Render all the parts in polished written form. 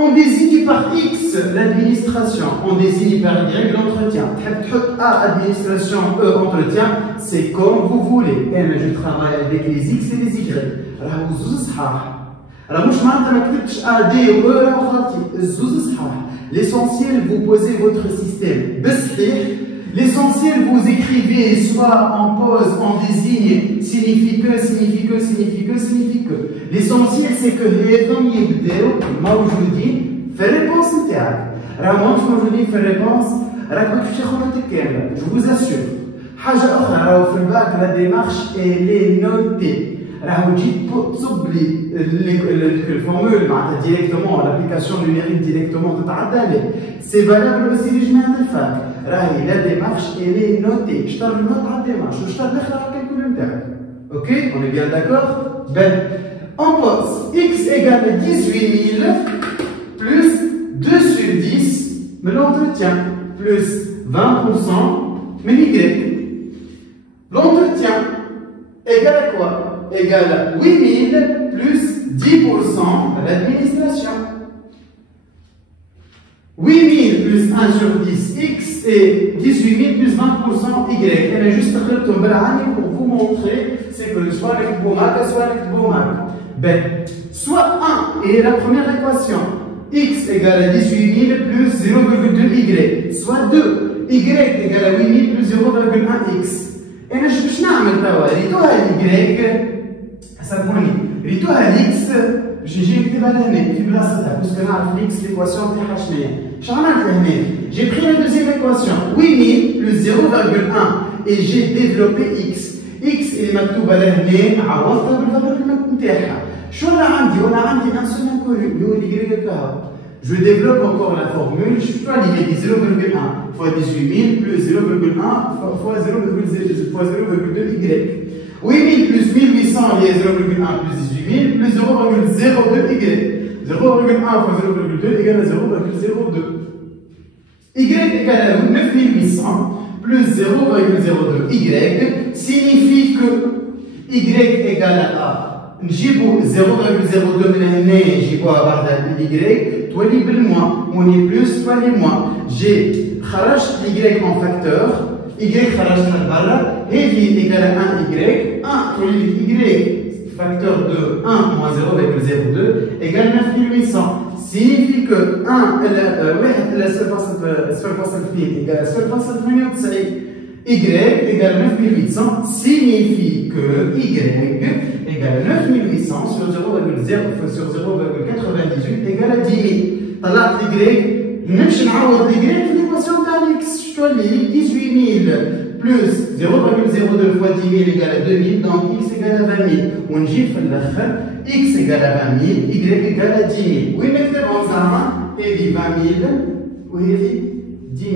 On désigne par X l'administration, on désigne par Y l'entretien. A, administration, E, entretien, c'est comme vous voulez. Et je travaille avec les X et les Y. Alors, vous alors, moi, je ne A, D ou E, l'essentiel, vous posez votre système. L'essentiel, vous écrivez soit en pause, en désigne, signifie que, signifie que, signifie que, signifie que. L'essentiel, c'est que les hommes y moi je vous dis, fais réponse interne. Alors, moi je vous dis, fais réponse, je vous assure. La démarche, elle est notée. Alors, la formule directement, l'application numérique directement, c'est valable aussi les chemins de fac. La démarche, elle est notée. Je t'en note la démarche. Je t'en note le calcul interne. Ok? On est bien d'accord? Ben, on pose x égale 18 000 plus 2 sur 10, mais l'entretien, plus 20%, mais y. L'entretien égale à quoi? Égale à 8 000 plus 10% à l'administration. 8 000 plus 1 sur 10 x et 18 000 plus 20% y. Elle est juste pour vous montrer c'est que soit avec Boumak, soit avec Boumak. Ben, soit 1 et la première équation x égale à 18 000 plus 0,2 y, soit 2 y égale à 8 000 plus 0,1 x. Et je vais نعمل توا ريتوها y سامحوني ريتوها x باش نجي نكتبها لهنا في بلاصتها باسكو نعرف x ليكواسيون تاعها شنو هي. شنو عملت لهنا؟ J'ai pris la deuxième équation 8000 plus 0,1 et j'ai développé x. x اللي مكتوبه لهنا عوضتها بالفالور نتاعها. شو اللي عندي؟ ولا عندي un seul inconnu اللي هو y كهو. Je développe encore la formule, je peux lier 0,1 fois 18 000 plus 0,1 fois 0,2 y. 8 000 plus 1800 lié 0,1 plus 18 000 plus 0,02 y. 0,1 fois 0,2 égale à 0,02. Y égale à 9800 plus 0,02 y signifie que y égale à A. نجيبوا 0,02 من هنا نجيبوها بعد y تولي بالموان وني بلس تولي موان. جي خرجت y en facteur y خرجنا لبرا هذه égal à 1 y 1 تولي y facteur de 1 moins 0,02 égale 9800. signifie que 1 واحد إلى 0.2 égale 0.98. Y égale 9800 signifie que y égale 9800 sur 0,98 égale à 10 000. طلعت y نمشي نعوض y في l'équation تاع x شتولي 18 000 plus 0,02 fois 10 000 égale à 2000 donc x égale à 20 000 ونجيب في الاخر x égale à 20 000 y égale à 10 000 وين نكتبهم زعما هذه 20 000 وهذه 10 000.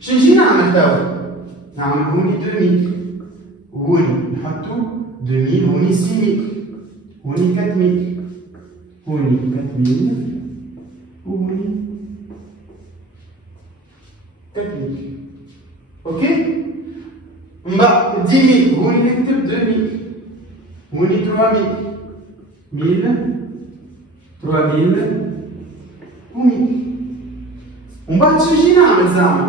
شنو نجي نعمل توا؟ نعمل هوني 2000 وهوني نحطو 2000 هوني 6000 هوني 4000 هوني 4000 وهوني 4000. اوكي؟ من بعد 10000 هوني نكتب 2000 هوني 3000 1000 3000 و100. ومن بعد شنو نجي نعمل زعما؟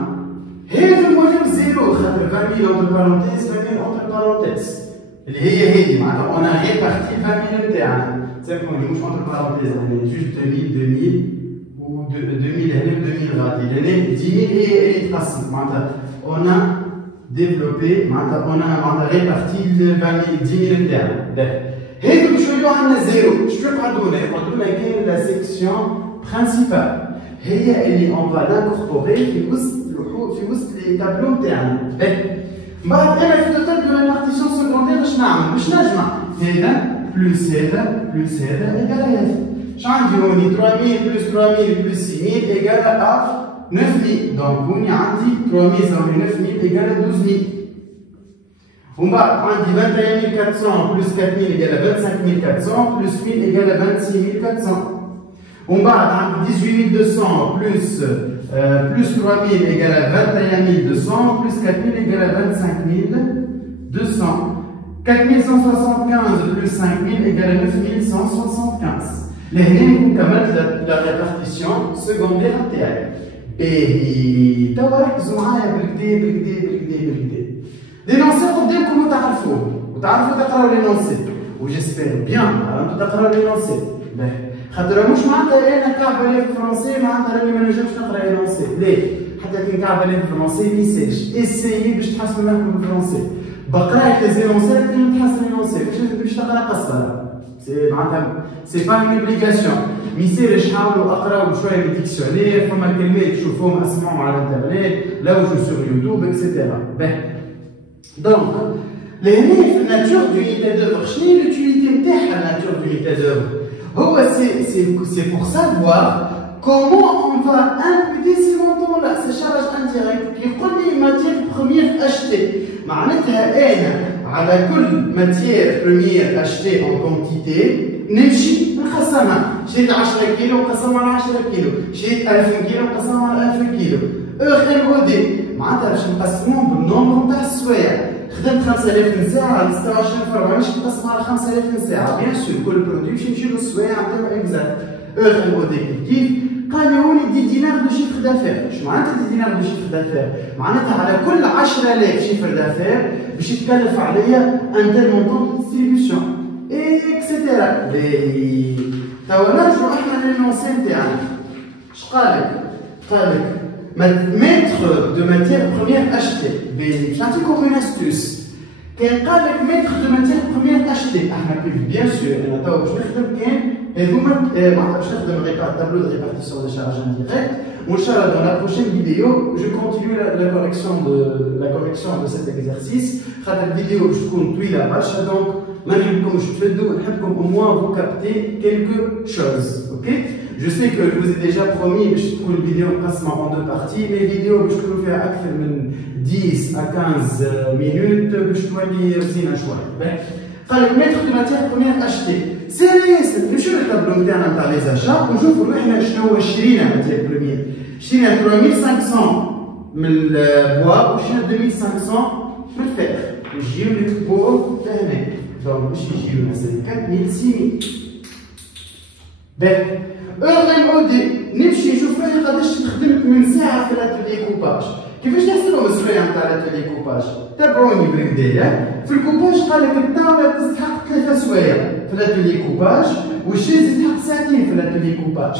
هذا المهم زيرو خاطر 20000 entre parenthèses 20000 entre parenthèses اللي هي هذه معناتها اون غير بارتي 20000 نتاعنا سامحوني مش entre parenthèses يعني جوست 2000 و 2000 هنا 2000 غادي لان 10000 هي اللي تقسم معناتها اون ديفلوبي معناتها اون معناتها غير بارتي 10000 نتاعنا. هذا باش يوليو عندنا زيرو شنو يقعدوا لنا كاين لا سيكسيون برينسيبال هي اللي اون فا لانكوربوري في وسط لي تابلو نتاعنا. بعد انا في التوتال دو لا بارتيسيون سكوندير اش نعمل؟ باش نجمع هذا بلس هذا بلس هذا ايكال هذا. اش عندي هوني 3000 بلس 3000 بلس 6000 ايكال ا 9000 دونك هوني عندي 3000 زائد 9000 ايكال 12000. ومن بعد عندي 21400 بلس 4000 ايكال 25400 بلس 1000 ايكال 26400. ومن بعد عندي 18200 بلس plus 3000 égale à 21200, plus 4000 égale à 25200. 4175 plus 5000 égale à 9175. لهنا نكون كملت لا ريبارتيسيون سكوندير نتاعي. باهي توا ركزوا معايا بالكدا بالكدا بالكدا بالكدا. لينونسي قدامكم وتعرفوه وتعرفوا تقراو لينونسي وجيسبير بيان انتو تقراو لينونسي. باهي خاطر مش معناتها انا كعبه لي في فرونسي معناتها راني ما نجمش نقرا لينونسي، لا حتى كي كعبه لي في فرونسي ما يسالش اسيي باش تحسن معاكم بالفرونسي. بقراك لي زينونسي كي تحسن لينونسي باش تقرا قصه. سي معناتها سي با اون اوبليغاسيون، ما يصيرش حاولوا اقراو شويه من ديكسيونير، فما كلمات تشوفوهم اسمعوهم على الانترنت، لوجوا سور يوتيوب اكسيتيرا. باهي دونك لهنا في الناتور دونيتي دوفر شنو هي لوتيليتي نتاعها الناتور دونيتي دوفر؟ هو سي بور سافوار كومون اون فا امبوتي سي مونطون لا سي شارج انديريكت. يقول لي ماتيير بروميير اشتي، معناتها انا على كل ماتيير بروميير اشتي اون كونتيتي نمشي نقسمها. شريت 10 كيلو نقسمها على 10 كيلو، شريت 1000 كيلو نقسمها على 1000 كيلو. او دي معناتها باش نقسموهم بالنومبر تاع السوايع. خدمت 5000 ساعه 26 في 4 ماشي نقسمها على 5000 ساعه، بيان سور كل برودوي باش يمشي له السوايع نتاعو اكزاكت. او دي كيف قالوا لي 10 دينار دو شيفر دافير. اش معناتها 10 دينار دو شيفر دافير؟ معناتها على كل 10000 شيفر دافير باش يتكلف عليا ان تيل مونطون دو ديستريبيسيون اكسيتيرا. توا نرجعو احنا للنونسي نتاعنا. اش قالك؟ قالك متر دو ماتيير بروميير اشتي. باش نعطيكم اون استوس. كان قالك متر دو ماتيير بروميير اشتي، احنا بيان سور انا توا باش نخدم كان هذوما معناتها باش نخدم تابلو دو ريبارتيسيون دو شارج انديريكت. وان شاء الله dans la prochaine vidéo je continue la correction de cet exercice. خاطر الفيديو باش تكون طويله برشا دونك ما نحبكمش تفدوا، نحبكم au moins vous capter quelque chose. Ok? Je sais que je vous ai déjà promis باش تكون الفيديو مقسمه en deux parties، mais الفيديو باش تكونوا فيها اكثر من 10 à 15 minutes باش تولي زينه شويه. قال لك متر دو ماتيير بروميير اشتي. سي ياسر نمشيو للطابلو نتاعنا نتاع لي زاشا ونشوفوا احنا شنو شرينا ماتيير بروميير. شرينا 3500 من البوا وشرينا 2500 من الفير. نجيو نكتبوهم لهنا دونك باش يجيو مثلا 4000 6000. باهي او دي نمشي نشوف روحي قداش خدمت من ساعه في الاتولي كوباج. كيفاش نحسبوا السوايع نتاع الاتولي كوباج؟ تابعوني بالكدايا. في الكوباج قال لك الطاوله تستحق 3 سوايع في الاتولي كوباج والشيز يستحق ساعتين في الاتولي كوباج.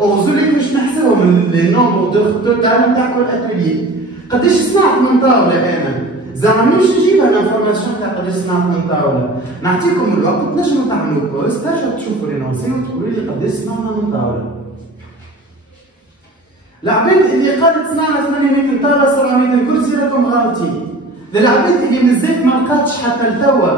اغزو لي باش نحسبهم لي نومبر دو توتال نتاع كل اتولي. قداش صنعت من طاوله انا؟ زعما مش نجيبها الانفورماسيون تاع قداش صنعت من طاوله، نعطيكم الوقت تنجموا تعملوا بوز ترجعوا تشوفوا لي نونسي وتقولوا لي قداش صنعنا من طاوله. العباد اللي قالت صنعنا 800 طاوله 700 كرسي راكم غالطين. العباد اللي مازالت ما لقاتش حتى لتوا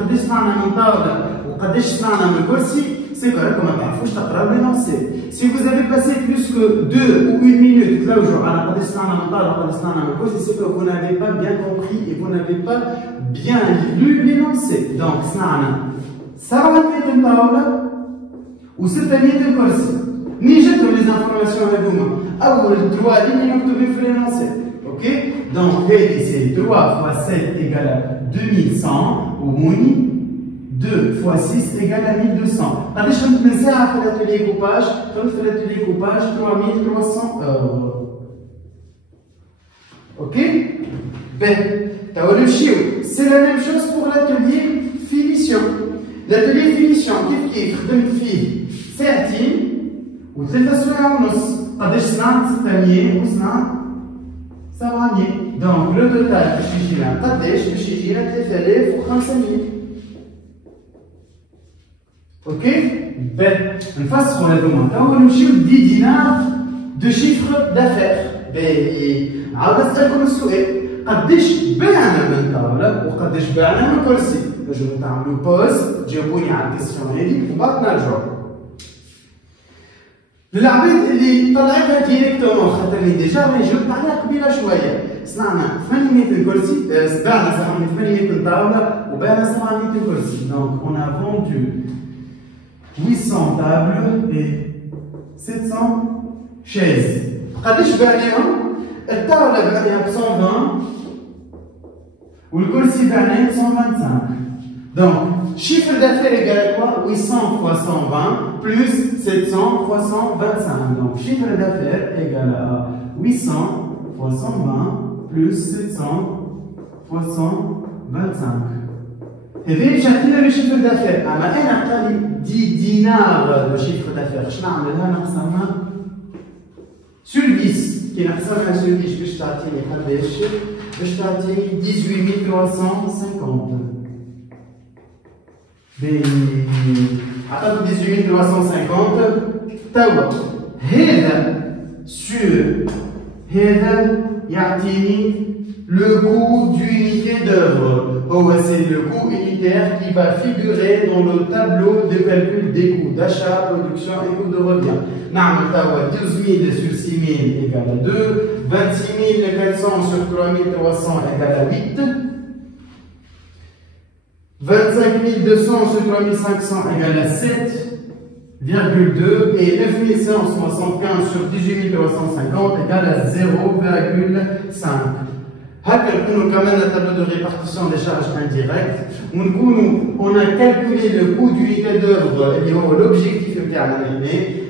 قداش صنعنا من طاوله وقداش صنعنا من كرسي، سي كو راكم ما تعرفوش تقراو لي نونسي. Si vous avez passé plus que 2 ou 1 minute على قداش صنعنا من طاوله وقداش صنعنا من كرسي، c'est que vous n'avez pas bien compris et vous n'avez pas bien lu l'énoncé. Donc صنعنا 700 طاوله و 600 كرسي. نيجاتو لي زانفورماسيون هذوما اول 3 لين مكتوبين في l'énoncé. اوكي دونك هذه سي 3 fois 7 égale 2100 وموني 2 fois 6 égale à 1200. قداش خدمت من ساعة في الاتولي كوباج؟ خدمت في الاتولي كوباج 3300 €. اوكي؟ باهي توا نمشيو سي لا ميم شوز بور لاتولي فينيسيون. لاتولي فينيسيون كيف خدمت فيه ساعتين و3 سوايع ونص. قداش صنعت 600 وصنعت 700. دونك لو توتال باش يجينا قداش؟ باش يجينا 3500. اوكي؟ باهي نفسخوا هذوما توا نمشيو ل 10 دينار دو شيفر دافير. باهي عاود نسألكم السؤال، قداش بعنا من طاولة وقداش بعنا من كرسي؟ نجمو تعملوا بوز تجاوبوني على الكيستيون هذيك وبعد نرجعو. للعباد اللي طلعتها ديريكتومون خاطرني ديجا راني جاوبت عليها قبيله شويه. صنعنا 800 كرسي، بعنا 800 طاوله وبعنا 700 كرسي. دونك اون ا فوندو 800 tables et 700 chaises. قداش بعناهم؟ الطاولة بعناها ب 120 والكرسي بعناه ب 125. Donc, chiffre d'affaires égale à quoi? 800 fois 120 plus 700 fois 125. Donc, chiffre d'affaires égal à 800 fois 120 plus 700 fois 125. Et bien, j'ai le chiffre d'affaires. Alors, on a 10 dinars de chiffre d'affaires. Je vais sur 10, qui est sur 10, je vais 18 350. À 18 350, توا هذا sur هذا يعطيني le coût d'unité d'œuvre. C'est le coût unitaire qui va figurer dans le tableau de calcul des coûts d'achat, production et coût de revient. نعمل توا 12 000 sur 6 000 égale à 2, 26 400 sur 3 300 égale à 8, 25 200 sur 3500 égale à 7,2 et 9175 sur 18 350 égale à 0,5. On a un tableau de répartition des charges indirectes. On a calculé le coût d'unité d'œuvre et l'objectif que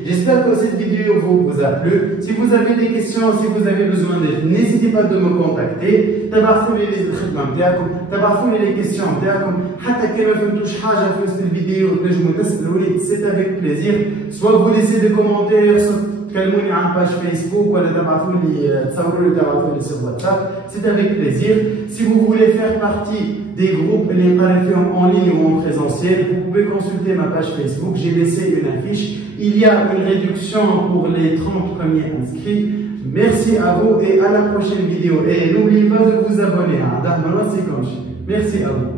j'espère que cette vidéo vous a plu. Si vous avez des questions, si vous avez besoin d'aide, n'hésitez pas de me contacter. تبعثوا لي الخدمة نتاعكم، تبعثوا لي les questions نتاعكم، حتى كي ما فهمتوش حاجة في وسط الفيديو تنجموا تسألوني، c'est avec plaisir. Soit vous laissez des commentaires, soit تكلموني على page Facebook ولا تبعثوا لي تصوروا لي تبعثوا لي sur WhatsApp, c'est avec plaisir. Si vous voulez faire partie des groupes les tarifs en ligne ou en présentiel, vous pouvez consulter ma page Facebook, j'ai laissé une affiche. Il y a une réduction pour les 30 premiers inscrits. Merci à vous et à la prochaine vidéo. Et n'oubliez pas de vous abonner. Merci à vous.